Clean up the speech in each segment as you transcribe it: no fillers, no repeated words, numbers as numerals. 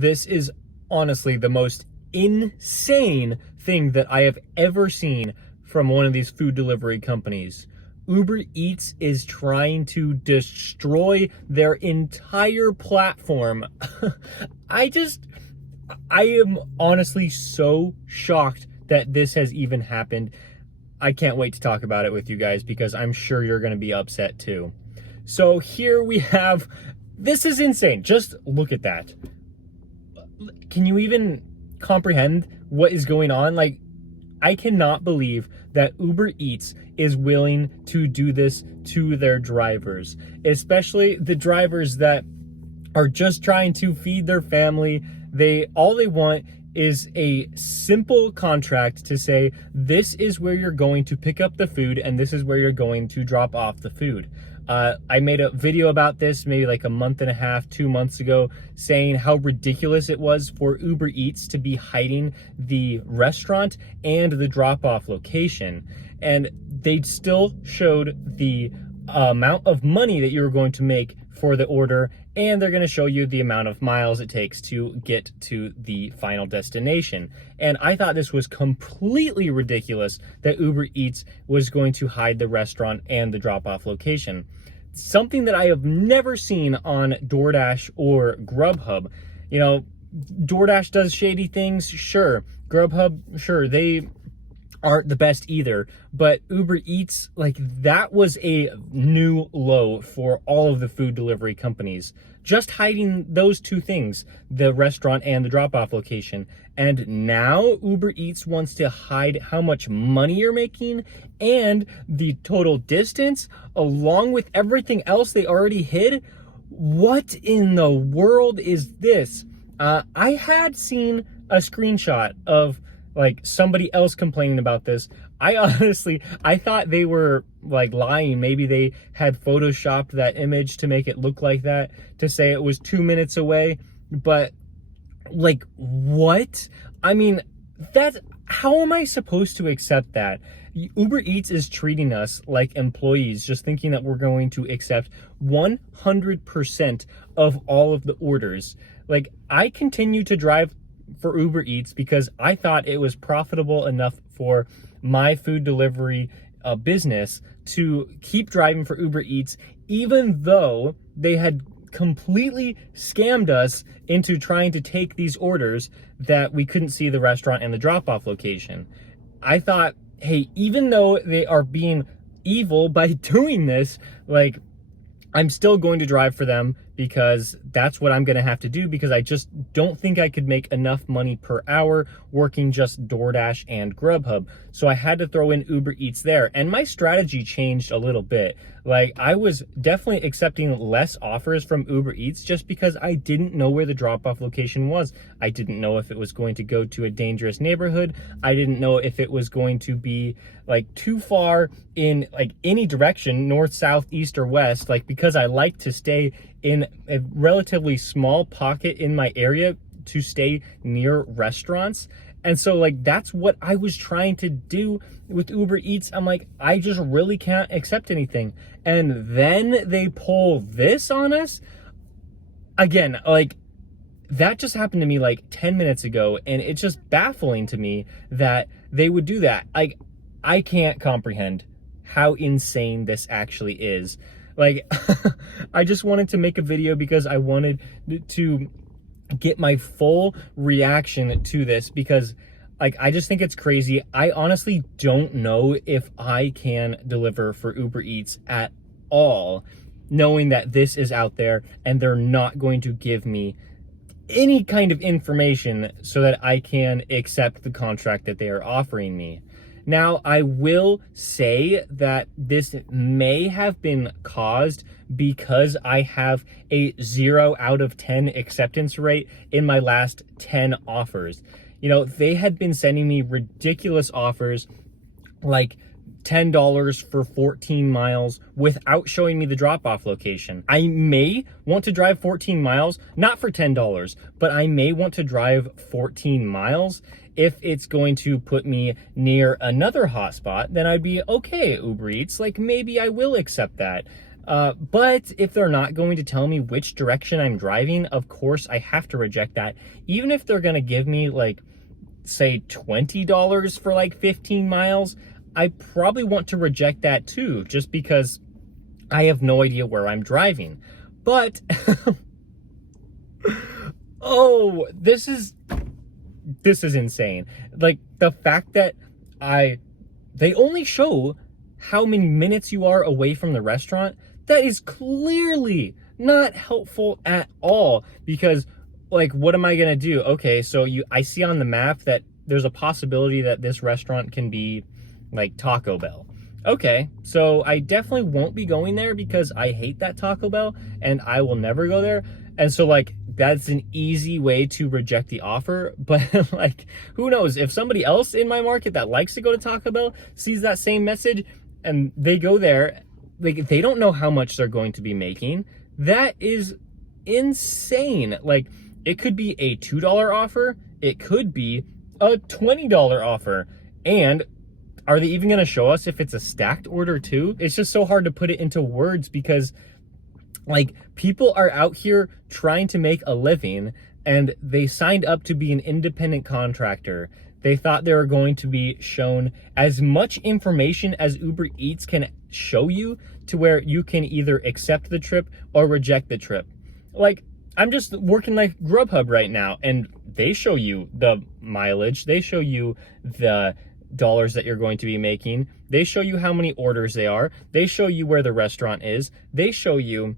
This is honestly the most insane thing that I have ever seen from one of these food delivery companies. Uber Eats is trying to destroy their entire platform. I am honestly so shocked that this has even happened. I can't wait to talk about it with you guys because I'm sure you're going to be upset too. So here we have, this is insane. Just look at that. Can you even comprehend what is going on? Like, I cannot believe that Uber Eats is willing to do this to their drivers, especially the drivers that are just trying to feed their family. All they want is a simple contract to say, this is where you're going to pick up the food and this is where you're going to drop off the food. I made a video about this maybe like a month and a half, 2 months ago, saying how ridiculous it was for Uber Eats to be hiding the restaurant and the drop-off location. And they still showed the amount of money that you were going to make for the order, and they're going to show you the amount of miles it takes to get to the final destination. And I thought this was completely ridiculous that Uber Eats was going to hide the restaurant and the drop-off location. Something that I have never seen on DoorDash or Grubhub. You know, DoorDash does shady things, sure. Grubhub, sure, they aren't the best either, but Uber Eats, like, that was a new low for all of the food delivery companies. Just hiding those two things, the restaurant and the drop-off location. And now Uber Eats wants to hide how much money you're making and the total distance, along with everything else they already hid. What in the world is this? I had seen a screenshot of like somebody else complaining about this. I thought they were like lying. Maybe they had photoshopped that image to make it look like that, to say it was 2 minutes away. But like, what? I mean, how am I supposed to accept that? Uber Eats is treating us like employees, just thinking that we're going to accept 100% of all of the orders. Like, I continue to drive for Uber Eats because I thought it was profitable enough for my food delivery business to keep driving for Uber Eats, even though they had completely scammed us into trying to take these orders that we couldn't see the restaurant and the drop-off location. I thought, hey, even though they are being evil by doing this, like, I'm still going to drive for them because that's what I'm going to have to do, because I just don't think I could make enough money per hour working just DoorDash and Grubhub. So I had to throw in Uber Eats there. And my strategy changed a little bit. Like, I was definitely accepting less offers from Uber Eats just because I didn't know where the drop-off location was. I didn't know if it was going to go to a dangerous neighborhood. I didn't know if it was going to be like too far in like any direction, north, south, east, or west. Like, because I like to stay in a relatively small pocket in my area to stay near restaurants. And so, like, that's what I was trying to do with Uber Eats. I'm like, I just really can't accept anything. And then they pull this on us again. Like, that just happened to me like 10 minutes ago, and it's just baffling to me that they would do that. Like, I can't comprehend how insane this actually is. Like, I just wanted to make a video because I wanted to get my full reaction to this, because like, I just think it's crazy. I honestly don't know if I can deliver for Uber Eats at all, knowing that this is out there and they're not going to give me any kind of information so that I can accept the contract that they are offering me. Now, I will say that this may have been caused because I have a 0 out of 10 acceptance rate in my last 10 offers. You know, they had been sending me ridiculous offers like $10 for 14 miles without showing me the drop-off location. I may want to drive 14 miles, not for $10, but I may want to drive 14 miles if it's going to put me near another hotspot. Then I'd be okay, Uber Eats, like, maybe I will accept that. But if they're not going to tell me which direction I'm driving, of course I have to reject that. Even if they're going to give me like, say $20 for like 15 miles, I probably want to reject that too, just because I have no idea where I'm driving. But, oh, this is insane. Like, the fact that they only show how many minutes you are away from the restaurant, that is clearly not helpful at all. Because, like, what am I gonna do? Okay, so I see on the map that there's a possibility that this restaurant can be like Taco Bell. Okay, so I definitely won't be going there because I hate that Taco Bell and I will never go there. And so, like, that's an easy way to reject the offer. But like, who knows, if somebody else in my market that likes to go to Taco Bell sees that same message and they go there, like, they don't know how much they're going to be making. That is insane. Like, it could be a $2 offer, it could be a $20 offer. And are they even going to show us if it's a stacked order too? It's just so hard to put it into words because, like, people are out here trying to make a living and they signed up to be an independent contractor. They thought they were going to be shown as much information as Uber Eats can show you to where you can either accept the trip or reject the trip. Like, I'm just working like Grubhub right now and they show you the mileage, they show you the dollars that you're going to be making, they show you how many orders they are, they show you where the restaurant is, they show you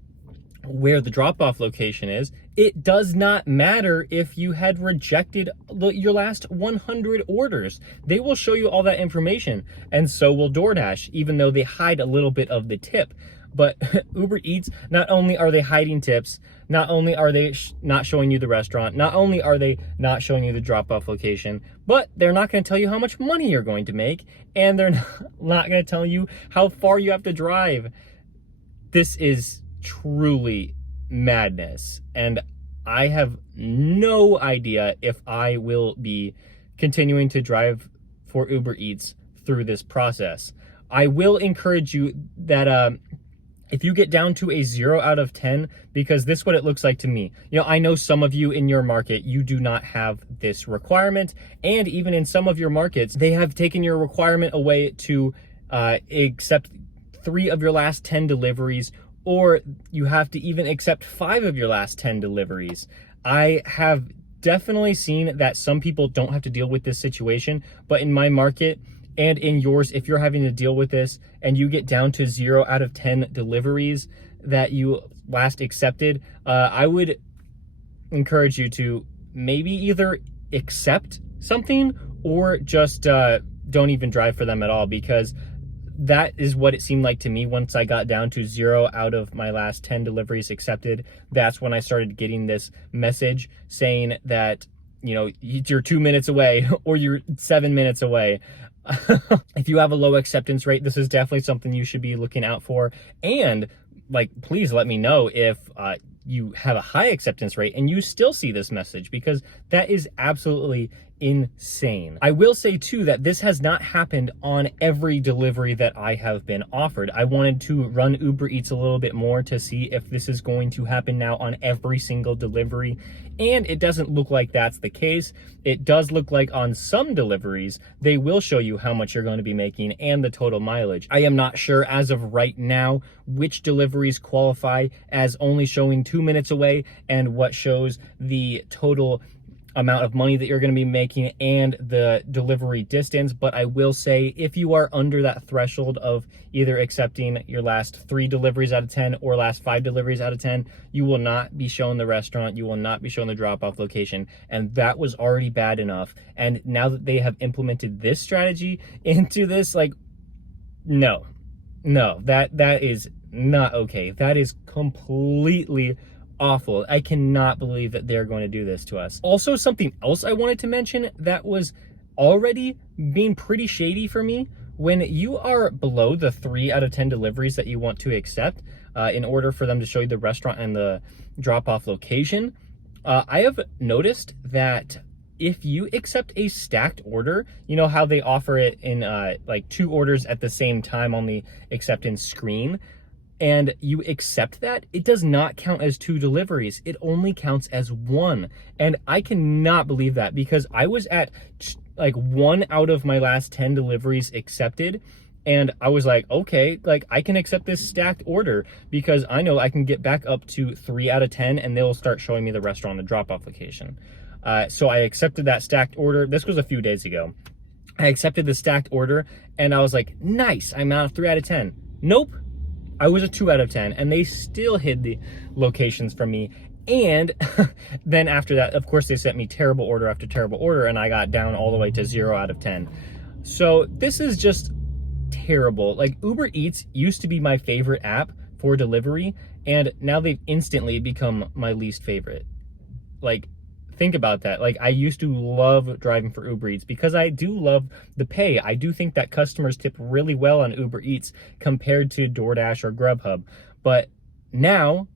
where the drop-off location is. It does not matter if you had rejected your last 100 orders. They will show you all that information, and so will DoorDash, even though they hide a little bit of the tip. But Uber Eats, not only are they hiding tips, not only are they not showing you the restaurant, not only are they not showing you the drop-off location, but they're not going to tell you how much money you're going to make, and they're not going to tell you how far you have to drive. This is truly madness, and I have no idea if I will be continuing to drive for Uber Eats through this process. I will encourage you that if you get down to a 0 out of 10, because this is what it looks like to me. You know, I know some of you in your market, you do not have this requirement, and even in some of your markets, they have taken your requirement away to accept 3 of your last 10 deliveries, or you have to even accept 5 of your last 10 deliveries. I have definitely seen that some people don't have to deal with this situation, but in my market and in yours, if you're having to deal with this and you get down to 0 out of 10 deliveries that you last accepted, I would encourage you to maybe either accept something or just don't even drive for them at all, because that is what it seemed like to me. Once I got down to 0 out of my last 10 deliveries accepted, that's when I started getting this message saying that, you know, you're 2 minutes away or you're 7 minutes away. If you have a low acceptance rate, this is definitely something you should be looking out for. And, like, please let me know if you have a high acceptance rate and you still see this message, because that is absolutely insane. I will say too that this has not happened on every delivery that I have been offered. I wanted to run Uber Eats a little bit more to see if this is going to happen now on every single delivery, and it doesn't look like that's the case. It does look like on some deliveries they will show you how much you're going to be making and the total mileage. I am not sure as of right now which deliveries qualify as only showing 2 minutes away and what shows the total amount of money that you're going to be making and the delivery distance. But I will say, if you are under that threshold of either accepting your last 3 deliveries out of 10 or last 5 deliveries out of 10, you will not be shown the restaurant, you will not be shown the drop-off location, and that was already bad enough. And now that they have implemented this strategy into this, like, no, that is not okay. That is completely awful. I cannot believe that they're going to do this to us. Also, something else I wanted to mention that was already being pretty shady for me: when you are below the 3 out of 10 deliveries that you want to accept in order for them to show you the restaurant and the drop-off location, I have noticed that if you accept a stacked order, you know how they offer it in like 2 orders at the same time on the acceptance screen, and you accept that, it does not count as 2 deliveries. It only counts as 1. And I cannot believe that, because I was at like 1 out of my last 10 deliveries accepted. And I was like, okay, like I can accept this stacked order because I know I can get back up to 3 out of 10 and they'll start showing me the restaurant, the drop-off location. So I accepted that stacked order. This was a few days ago. I accepted the stacked order and I was like, nice, I'm out of 3 out of 10. Nope, I was a 2 out of 10 and they still hid the locations from me. And then after that, of course, they sent me terrible order after terrible order and I got down all the way to 0 out of 10. So this is just terrible. Like, Uber Eats used to be my favorite app for delivery, and now they've instantly become my least favorite. Like, think about that. Like, I used to love driving for Uber Eats because I do love the pay. I do think that customers tip really well on Uber Eats compared to DoorDash or Grubhub. But now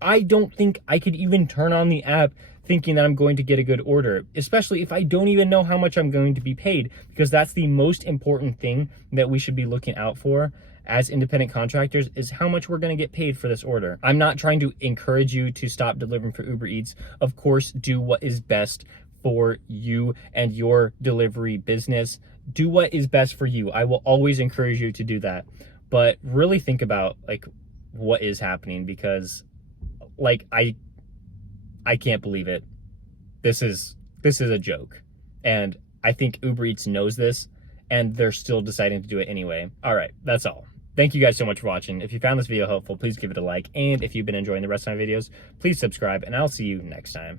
I don't think I could even turn on the app thinking that I'm going to get a good order, especially if I don't even know how much I'm going to be paid, because that's the most important thing that we should be looking out for as independent contractors, is how much we're going to get paid for this order. I'm not trying to encourage you to stop delivering for Uber Eats. Of course, do what is best for you and your delivery business. Do what is best for you. I will always encourage you to do that. But really think about like what is happening, because like I can't believe it. This is a joke. And I think Uber Eats knows this and they're still deciding to do it anyway. All right, that's all. Thank you guys so much for watching. If you found this video helpful, please give it a like. And if you've been enjoying the rest of my videos, please subscribe and I'll see you next time.